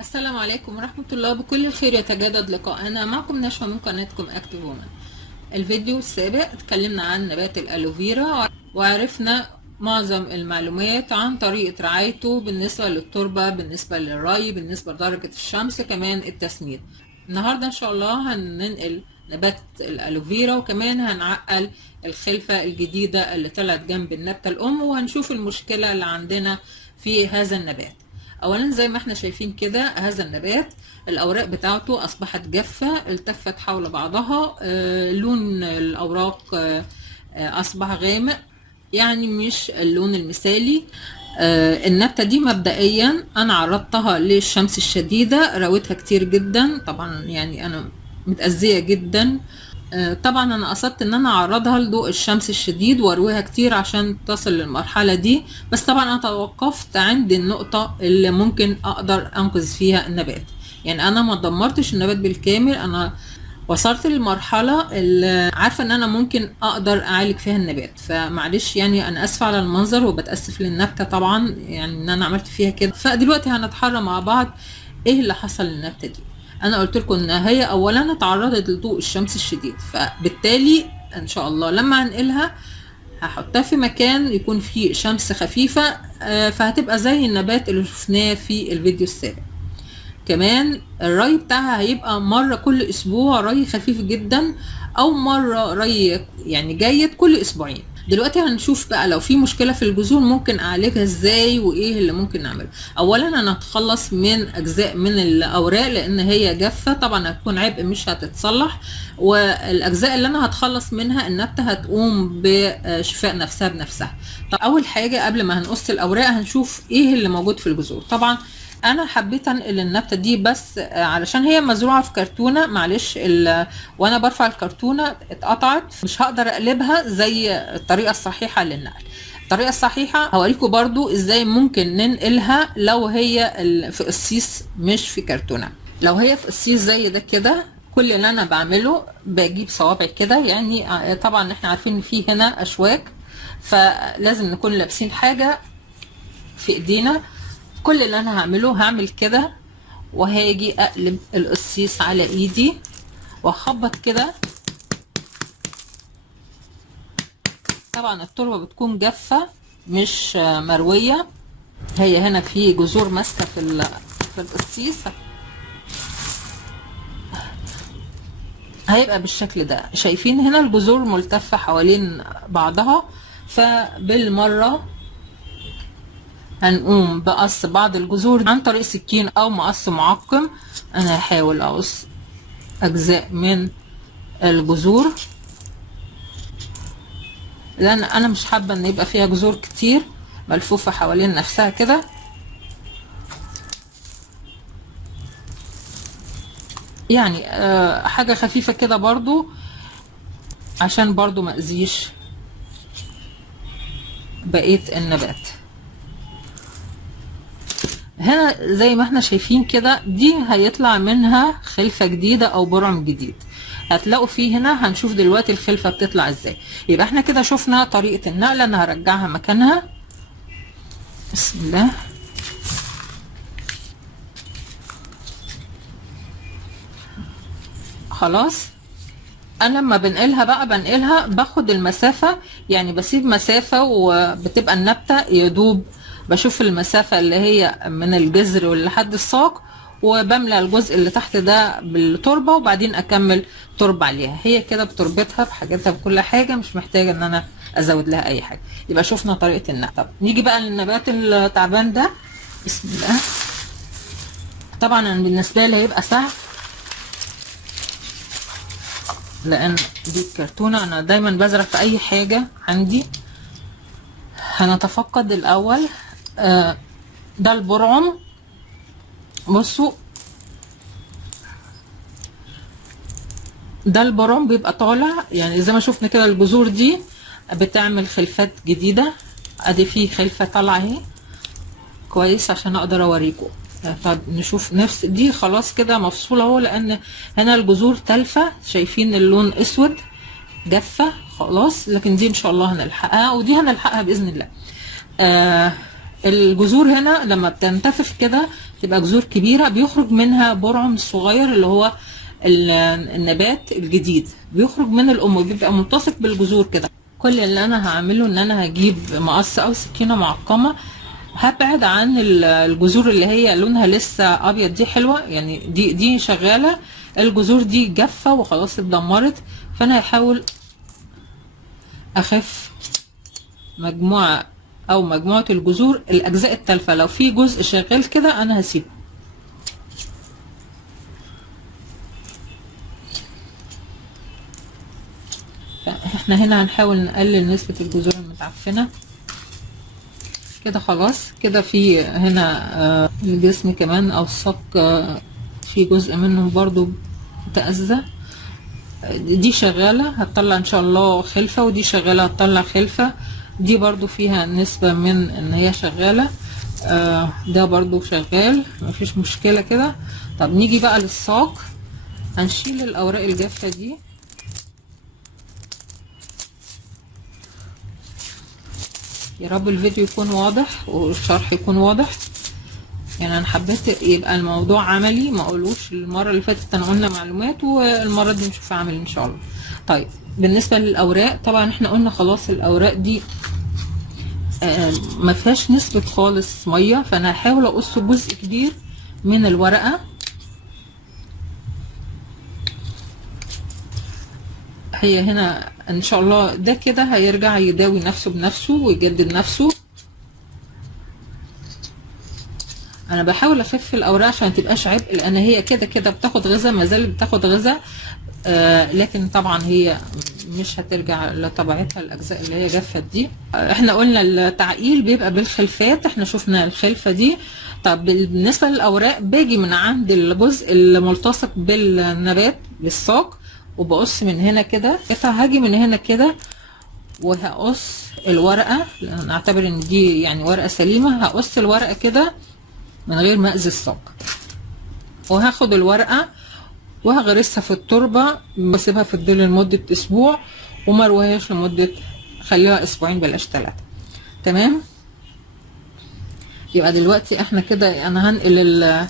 السلام عليكم ورحمة الله. بكل الخير يتجدد لقاءنا معكم نشوى من قناتكم اكتف وومن. الفيديو السابق اتكلمنا عن نبات الالوفيرا وعرفنا معظم المعلومات عن طريقة رعايته بالنسبة للتربة، بالنسبة للري، بالنسبة لدرجة الشمس، كمان التسميد. النهاردة ان شاء الله هننقل نبات الالوفيرا وكمان هنعقل الخلفة الجديدة اللي طلعت جنب النبتة الام، وهنشوف المشكلة اللي عندنا في هذا النبات. اولا زي ما احنا شايفين كده هذا النبات الاوراق بتاعته اصبحت جافة، التفت حول بعضها، لون الاوراق اصبح غامق، يعني مش اللون المثالي. النبتة دي مبدئيا انا عرضتها للشمس الشديدة، رويتها كتير جدا، طبعا يعني انا متأذية جدا. طبعا انا قصدت ان انا اعرضها لضوء الشمس الشديد وارويها كتير عشان تصل للمرحلة دي، بس طبعا انا توقفت عند النقطة اللي ممكن اقدر انقذ فيها النبات. يعني انا ما دمرتش النبات بالكامل، انا وصلت للمرحلة اللي عارفة ان انا ممكن اقدر اعالج فيها النبات. فمعلش يعني انا اسفة على المنظر وبتأسف للنبتة طبعا، يعني ان انا عملت فيها كده. فدلوقتي هنتحرى مع بعض ايه اللي حصل للنبتة دي. انا قلت لكم ان هي اولا اتعرضت لضوء الشمس الشديد، فبالتالي ان شاء الله لما هنقلها هحطها في مكان يكون فيه شمس خفيفة، فهتبقى زي النبات اللي شفناه في الفيديو السابق. كمان الري بتاعها هيبقى مرة كل اسبوع، ري خفيف جدا، او مرة ري يعني جيد كل اسبوعين. دلوقتي هنشوف بقى لو في مشكلة في الجذور ممكن اعالجها ازاي وايه اللي ممكن نعمله. اولا انا هتخلص من اجزاء من الاوراق لان هي جافة، طبعا هتكون عبء مش هتتصلح، والاجزاء اللي انا هتخلص منها النبتة هتقوم بشفاء نفسها بنفسها. طب اول حاجة قبل ما هنقص الاوراق هنشوف ايه اللي موجود في الجذور. طبعا انا حبيت انقل النبته دي بس علشان هي مزروعه في كرتونه، معلش وانا برفع الكرتونه اتقطعت، مش هقدر اقلبها زي الطريقه الصحيحه للنقل. الطريقه الصحيحه هوريكم برضو ازاي ممكن ننقلها لو هي في قصيص مش في كرتونه. لو هي في قصيص زي ده كده، كل اللي انا بعمله بجيب صوابع كده، يعني طبعا احنا عارفين ان في هنا اشواك، فلازم نكون لابسين حاجه في ايدينا. كل اللي انا هعمله هعمل كده، وهاجي اقلب القصيص على ايدي واخبط كده. طبعا التربه بتكون جافه مش مرويه، هي هنا في جذور ماسكه في القصيص، هيبقى بالشكل ده. شايفين هنا الجذور ملتفه حوالين بعضها، فبالمره هنقوم بقص بعض الجذور عن طريق سكين او مقص معقم. انا هحاول اقص اجزاء من الجذور لان انا مش حابه ان يبقى فيها جذور كتير ملفوفه حوالين نفسها كده. يعني حاجه خفيفه كده برضو عشان برضو ما اذيش بقيه النبات. هنا زي ما احنا شايفين كده دي هيطلع منها خلفة جديدة او برعم جديد، هتلاقوا فيه هنا. هنشوف دلوقتي الخلفة بتطلع ازاي. يبقى احنا كده شفنا طريقة النقل. انا هرجعها مكانها، بسم الله. خلاص انا لما بنقلها بقى بنقلها باخد المسافة، يعني بسيب مسافة وبتبقى النبتة يدوب. بشوف المسافة اللي هي من الجذر لحد الساق، وبملى الجزء اللي تحت ده بالتربة، وبعدين اكمل تربة عليها. هي كده بتربتها بحاجاتها بكل حاجة، مش محتاجة ان انا ازود لها اي حاجة. يبقى شفنا طريقة النقل. طب نيجي بقى للنبات التعبان ده، بسم الله. طبعا أنا بالنسبة لي هيبقى سهل لان دي الكرتونة، انا دايما بزرع في اي حاجة عندي. هنتفقد الاول ده البرعم. بصوا ده البرعم بيبقى طالع، يعني زي ما شفنا كده الجذور دي بتعمل خلفات جديدة. ادي فيه خلفة طالعة اهي كويس عشان اقدر اوريكم. طب نشوف نفس دي خلاص كده مفصولة اهو، لان هنا الجذور تالفة، شايفين اللون اسود جافة خلاص. لكن دي ان شاء الله هنلحقها، ودي هنلحقها باذن الله. الجذور هنا لما بتنتفخ كده تبقى جذور كبيرة بيخرج منها برعم صغير اللي هو النبات الجديد، بيخرج من الام وبيبقى ملتصق بالجذور كده. كل اللي انا هعمله ان انا هجيب مقص او سكينة معقمة، هبعد عن الجذور اللي هي لونها لسه ابيض، دي حلوة يعني، دي شغالة. الجذور دي جافة وخلاص اتدمرت، فانا هحاول اخف مجموعة او مجموعة الجذور الاجزاء التالفة. لو في جزء شغال كده انا هسيبه. احنا هنا هنحاول نقلل نسبة الجذور المتعفنة كده. خلاص كده في هنا الجسم كمان او الساق في جزء منه برضو متأذى. دي شغالة هتطلع ان شاء الله خلفة، ودي شغالة هتطلع خلفة. دي برضو فيها نسبة من ان هي شغالة. ده برضو شغال مفيش مشكلة كده. طب نيجي بقى للساق، هنشيل الاوراق الجافة دي. يا رب الفيديو يكون واضح والشرح يكون واضح. يعني انا حبيت يبقى الموضوع عملي، ما اقولوش المره اللي فاتت انا قلنا معلومات والمره دي نشوفها عملي ان شاء الله. طيب بالنسبه للاوراق، طبعا احنا قلنا خلاص الاوراق دي ما فيهاش نسبه خالص ميه، فانا هحاول اقص جزء كبير من الورقه. هي هنا ان شاء الله ده كده هيرجع يداوي نفسه بنفسه ويجدد نفسه. انا بحاول اخف الاوراق عشان متبقاش عبء، لان هي كده كده بتاخد غذاء، ما زالت بتاخد غذاء. لكن طبعا هي مش هترجع لطبيعتها الاجزاء اللي هي جفت دي. احنا قلنا التعقيل بيبقى بالخلفات، احنا شفنا الخلفه دي. طب بالنسبه للاوراق باجي من عند الجزء الملتصق بالنبات بالساق وبقص من هنا كده، هاجي من هنا كده وهقص الورقه، لان اعتبر ان دي يعني ورقه سليمه. هقص الورقه كده من غير ما اذي الساق، وهاخد الورقه وهغرسها في التربه، بسيبها في الظل لمده اسبوع وما ارويهاش لمده، خليها اسبوعين بلاش 3. تمام. يبقى دلوقتي احنا كده انا هنقل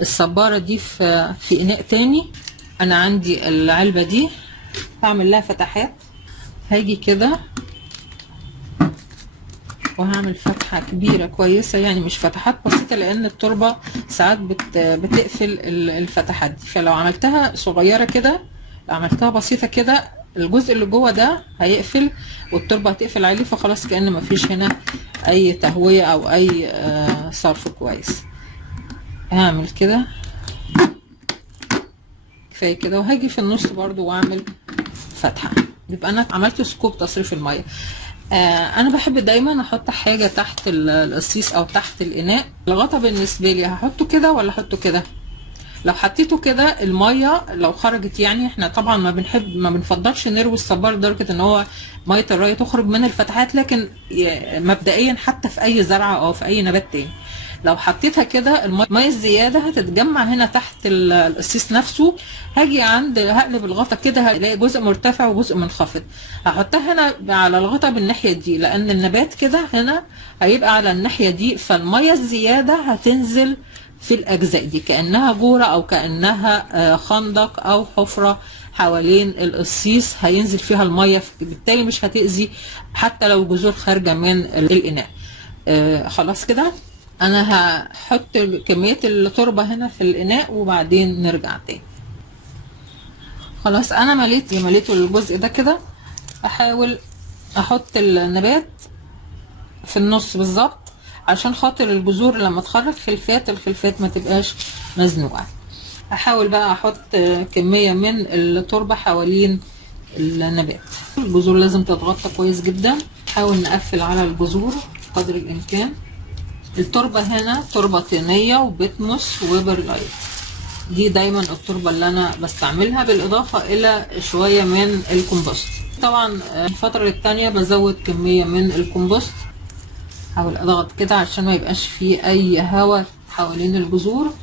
الصباره دي في اناء تاني. انا عندي العلبه دي هعمل لها فتحات، هاجي كده وهعمل فتحة كبيرة كويسة، يعني مش فتحات بسيطة لان التربة ساعات بتقفل الفتحات دي. فلو عملتها صغيرة كده، لو عملتها بسيطة كده، الجزء اللي جوه ده هيقفل والتربة هتقفل عليه، فخلاص كأن مفيش هنا اي تهوية او اي صرف كويس. هعمل كده كفاية كده، وهاجي في النص برضو واعمل فتحة، يبقى انا عملت سكوب تصريف المية. انا بحب دايما احط حاجه تحت القصيص او تحت الاناء. الغطا بالنسبه لي هحطه كده ولا احطه كده؟ لو حطيته كده الميه لو خرجت، يعني احنا طبعا ما بنفضلش نروي الصبار لدرجه ان هو ميه الري تخرج من الفتحات، لكن مبدئيا حتى في اي زرعه او في اي نبات تاني لو حطيتها كده الميه الزياده هتتجمع هنا تحت القصيص نفسه. هاجي هقلب الغطا كده هلاقي جزء مرتفع وجزء منخفض، هحطها هنا على الغطا بالناحيه دي لان النبات كده هنا هيبقى على الناحيه دي، فالميه الزياده هتنزل في الاجزاء دي كانها جوره او كانها خندق او حفره حوالين القصيص، هينزل فيها الميه، بالتالي مش هتاذي حتى لو الجذور خارجه من الاناء. خلاص كده انا هحط كميه التربه هنا في الاناء وبعدين نرجع تاني. خلاص انا مليت الجزء ده كده. احاول احط النبات في النص بالظبط عشان خاطر الجذور لما تخرج الخلفات ما تبقاش مزنوقه. احاول بقى احط كميه من التربه حوالين النبات. الجذور لازم تتغطى كويس جدا، حاول نقفل على الجذور قدر الامكان. التربه هنا تربه طينيه وبتموس وبرلايت، دي دايما التربه اللي انا بستعملها، بالاضافه الى شويه من الكومبوست. طبعا الفتره الثانيه بزود كميه من الكومبوست، حاول اضغط كده عشان ما يبقاش فيه اي هواء حوالين الجذور.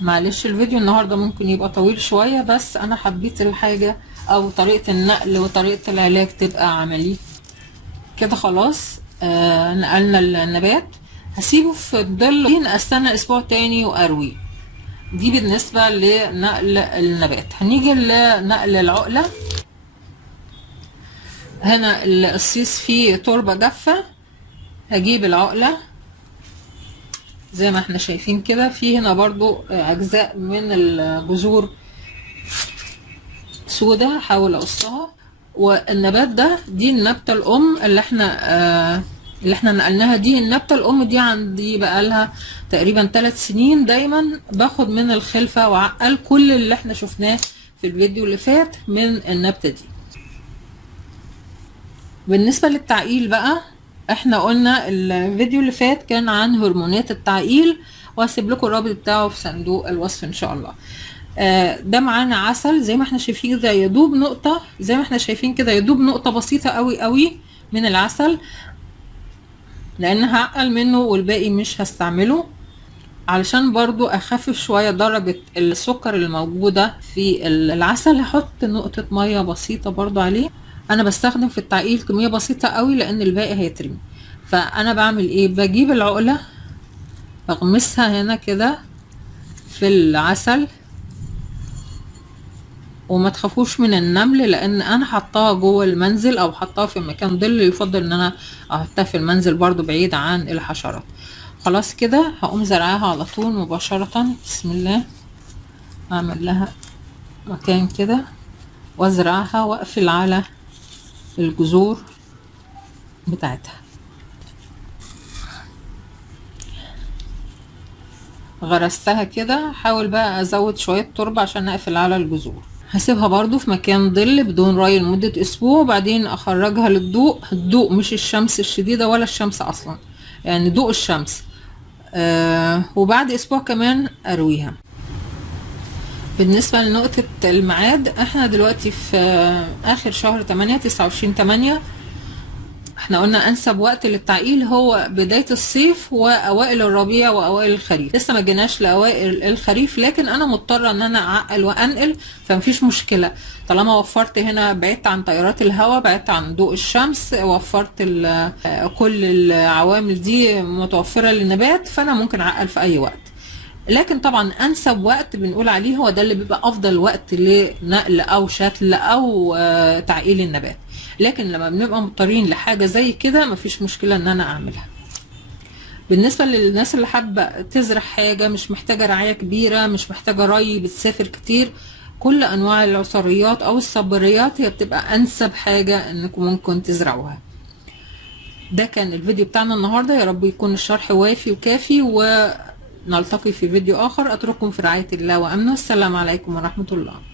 معلش الفيديو النهارده ممكن يبقى طويل شويه، بس انا حبيت الحاجه او طريقه النقل وطريقه العلاج تبقى عملي كده. خلاص نقلنا النبات. هسيبه في الظل، استنى اسبوع تاني وارويه. دي بالنسبة لنقل النبات. هنيجي لنقل العقلة. هنا الصيص فيه تربة جافة، هجيب العقلة زي ما احنا شايفين كده، في هنا برضو اجزاء من الجذور سودة، هحاول اقصها. والنبات ده، دي النبتة الام اللي احنا نقلناها. دي النبتة الام دي عندي بقالها تقريبا 3 سنين. دايما باخد من الخلفة وعقل كل اللي احنا شفناه في الفيديو اللي فات من النبتة دي. بالنسبة للتعقيل بقى، احنا قلنا الفيديو اللي فات كان عن هرمونات التعقيل، وهسيب لكم الرابط بتاعه في صندوق الوصف ان شاء الله. ده معانا عسل زي ما احنا شايفين كده، يدوب نقطة، زي ما احنا شايفين كده يدوب نقطة بسيطة قوي قوي من العسل، لان هعقل منه والباقي مش هستعمله، علشان برضو اخفف شوية درجة السكر الموجودة في العسل. هحط نقطة مية بسيطة برضو عليه. انا بستخدم في التعقيل كمية بسيطة قوي لان الباقي هيترمي. فانا بعمل ايه؟ بجيب العقلة بغمسها هنا كده في العسل، وما تخافوش من النمل لان انا حطاها جوه المنزل او حطاها في مكان ظل. يفضل ان انا احطها في المنزل برضو بعيد عن الحشرات. خلاص كده هقوم زرعاها على طول مباشرة. بسم الله. اعمل لها مكان كده وازرعها واقفل على الجذور بتاعتها. غرستها كده، حاول بقى ازود شوية تربة عشان اقفل على الجذور. هسيبها برضو في مكان ظل بدون ري لمدة اسبوع، وبعدين اخرجها للضوء. الضوء مش الشمس الشديدة ولا الشمس اصلا، يعني ضوء الشمس. وبعد اسبوع كمان ارويها. بالنسبة لنقطة الميعاد، احنا دلوقتي في اخر شهر 8، 29/8. احنا قلنا انسب وقت للتعقيل هو بداية الصيف واوائل الربيع واوائل الخريف. لسه ما جيناش لاوائل الخريف، لكن انا مضطرة ان انا اعقل وانقل، فمفيش مشكلة طالما وفرت هنا، بعدت عن تيارات الهواء، بعدت عن ضوء الشمس، وفرت كل العوامل دي متوفرة للنبات، فانا ممكن اعقل في اي وقت. لكن طبعا انسب وقت بنقول عليه هو ده اللي بيبقى افضل وقت لنقل او شتل او تعقيل النبات. لكن لما بنبقى مضطرين لحاجة زي كده مفيش مشكلة ان انا اعملها. بالنسبة للناس اللي حابة تزرع حاجة مش محتاجة رعاية كبيرة، مش محتاجة ري، بتسافر كتير، كل انواع العصريات او الصبريات هي بتبقى انسب حاجة انكم ممكن تزرعوها. ده كان الفيديو بتاعنا النهاردة. يا رب يكون الشرح وافي وكافي، ونلتقي في فيديو اخر. اترككم في رعاية الله وامنه. السلام عليكم ورحمة الله.